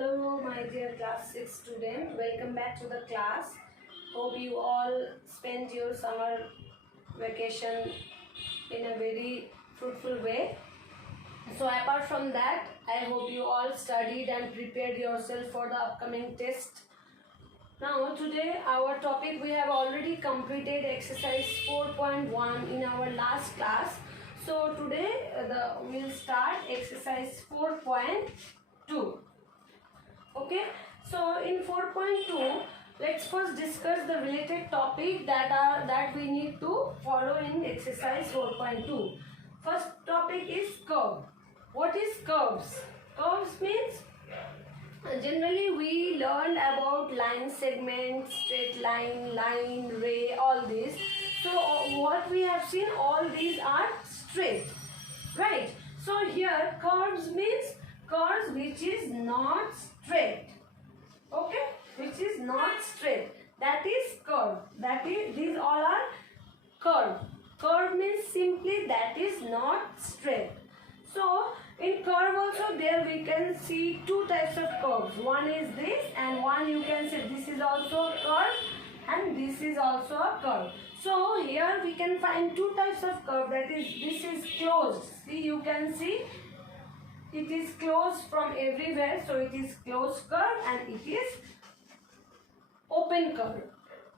Hello, my dear class 6 student. Welcome back to the class. Hope you all spent your summer vacation in a very fruitful way. So apart from that, I hope you all studied and prepared yourself for the upcoming test. Now today our topic, we have already completed exercise 4.1 in our last class. So today we'll start exercise 4.2. Okay, so in 4.2, let's first discuss the related topic that we need to follow in exercise 4.2. First topic is curve. What is curves? Curves means generally we learned about line, segment, straight line, line, ray, all these. So what we have seen, all these are straight, right? So here curves means curves which is not straight. Okay, which is not straight, that is curve. That is, these all are curve. Curve means simply that is not straight. So in curve also there we can see two types of curves. One is this, and one you can see this is also a curve and this is also a curve. So here we can find two types of curve, that is, this is closed. See, you can see it is closed from everywhere, so it is closed curve, and it is open curve.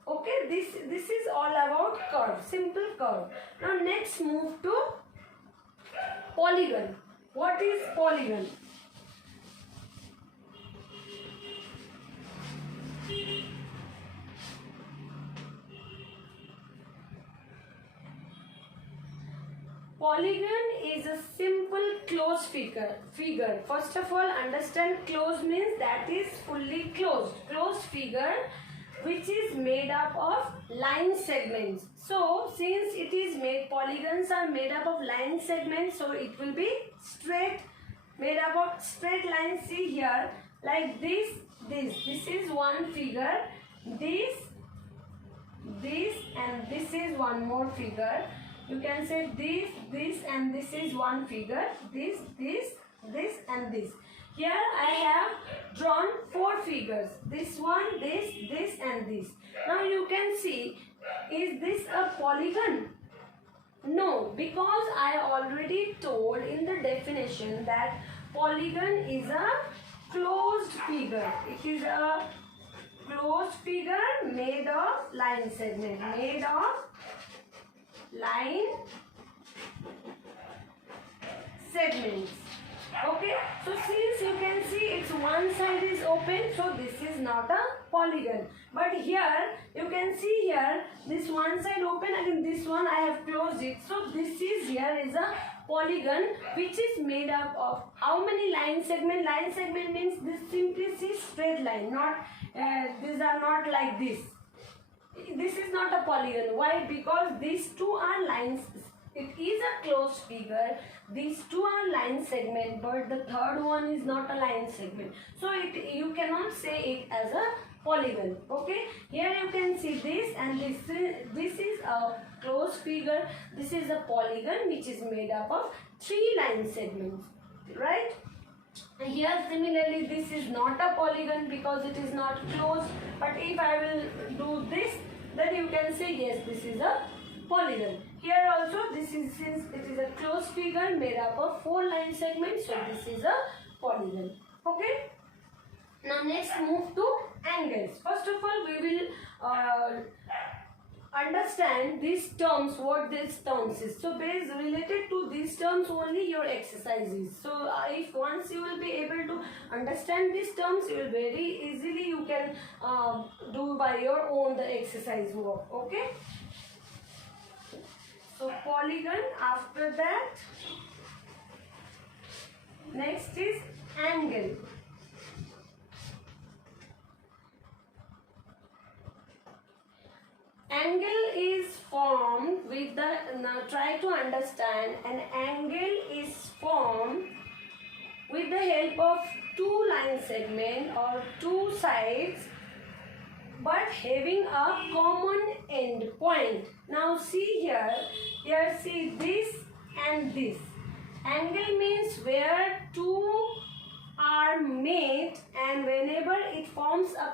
Okay, this is all about curve, simple curve. Now next move to polygon. What is polygon? Polygon is a simple closed figure. First of all, understand closed means that is fully closed. Closed figure which is made up of line segments. So since it is made, polygons are made up of line segments, so it will be straight, made up of straight lines. See here, like this is one figure, this and this is one more figure. You can say this and this is one figure, this and this. Here I have drawn four figures, this one, this and this. Now you can see, is this a polygon? No, because I already told in the definition that polygon is a closed figure. It is a closed figure made of line segment, made of line segments. Okay, so since you can see its one side is open, so this is not a polygon. But here you can see here this one side open, and this one I have closed it. So this is, here is a polygon which is made up of how many line segment? Line segment means this simply see straight line, not these are not like this. This is not a polygon. Why? Because these two are lines. It is a closed figure. These two are line segment, but the third one is not a line segment. So you cannot say it as a polygon. Okay. Here you can see this, and this is a closed figure. This is a polygon which is made up of three line segments. Right. Here similarly this is not a polygon because it is not closed, but if I will do this, then you can say yes, this is a polygon. Here also this is, since it is a closed figure made up of four line segments, so this is a polygon. Okay. Now next move to angles. First of all we will understand these terms, what these terms is. So based related to these terms only your exercises. So if once you will be able to understand these terms, you will very easily you can do by your own the exercise work. Okay. So polygon, after that next is angle. Angle is formed with the, now try to understand, an angle is formed with the help of two line segment or two sides but having a common end point. Now see here see this and this. Angle means where two are made and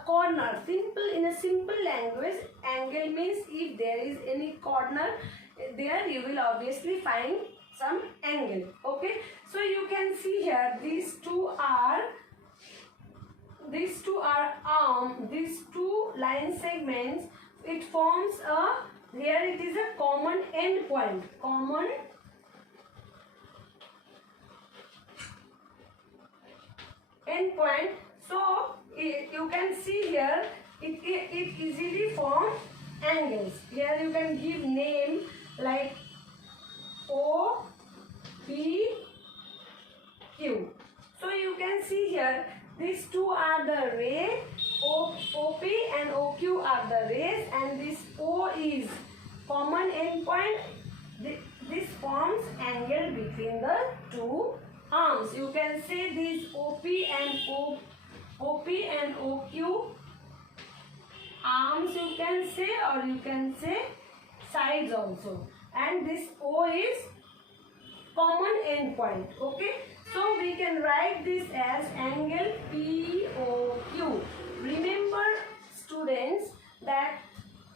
corner. Simple, in a simple language, angle means if there is any corner there, you will obviously find some angle. Okay, so you can see here these two are these two line segments. It forms a, here it is a common end point, common end point. So you can see here it easily forms angles. Here you can give name like O, P, Q. So you can see here these two are the ray, OP and OQ are the rays, and this O is common end point. This forms angle between the two arms. You can say these OP and OQ arms, you can say, or you can say sides also. And this O is common end point. Okay, so we can write this as angle POQ. Remember students that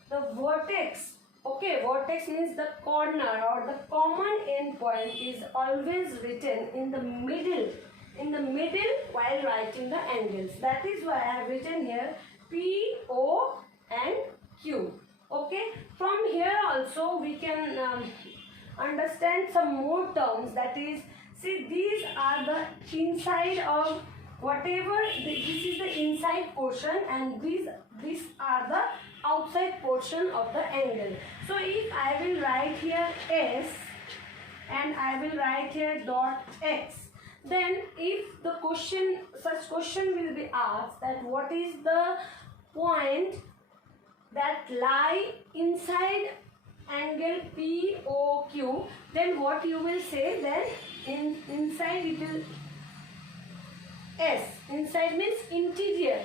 the vertex, okay, vertex means the corner or the common end point, is always written in the middle while writing the angles. That is why I have written here P, O and Q. Okay, from here also we can understand some more terms. That is, see, these are the inside of whatever, this is the inside portion and these are the outside portion of the angle. So if I will write here S and I will write here dot X, then if the such question will be asked that what is the point that lie inside angle POQ, then what you will say, then inside it will S. Inside means interior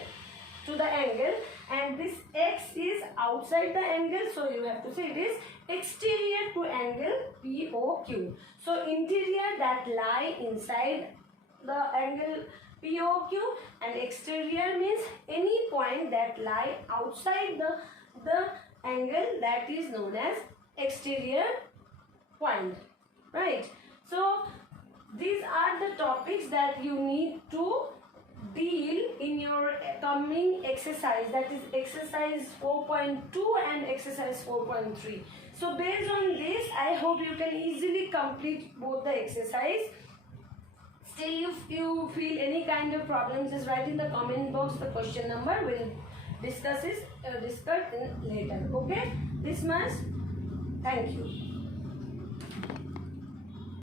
to the angle, and this X is outside the angle, so you have to say it is exterior to angle POQ. So interior that lie inside the angle POQ, and exterior means any point that lie outside the angle, that is known as exterior point, right? So these are the topics that you need to deal in your coming exercise, that is exercise 4.2 and exercise 4.3. So based on this, I hope you can easily complete both the exercise. Still, if you feel any kind of problems, just write in the comment box the question number. We'll discuss in later. Okay, this much. Thank you.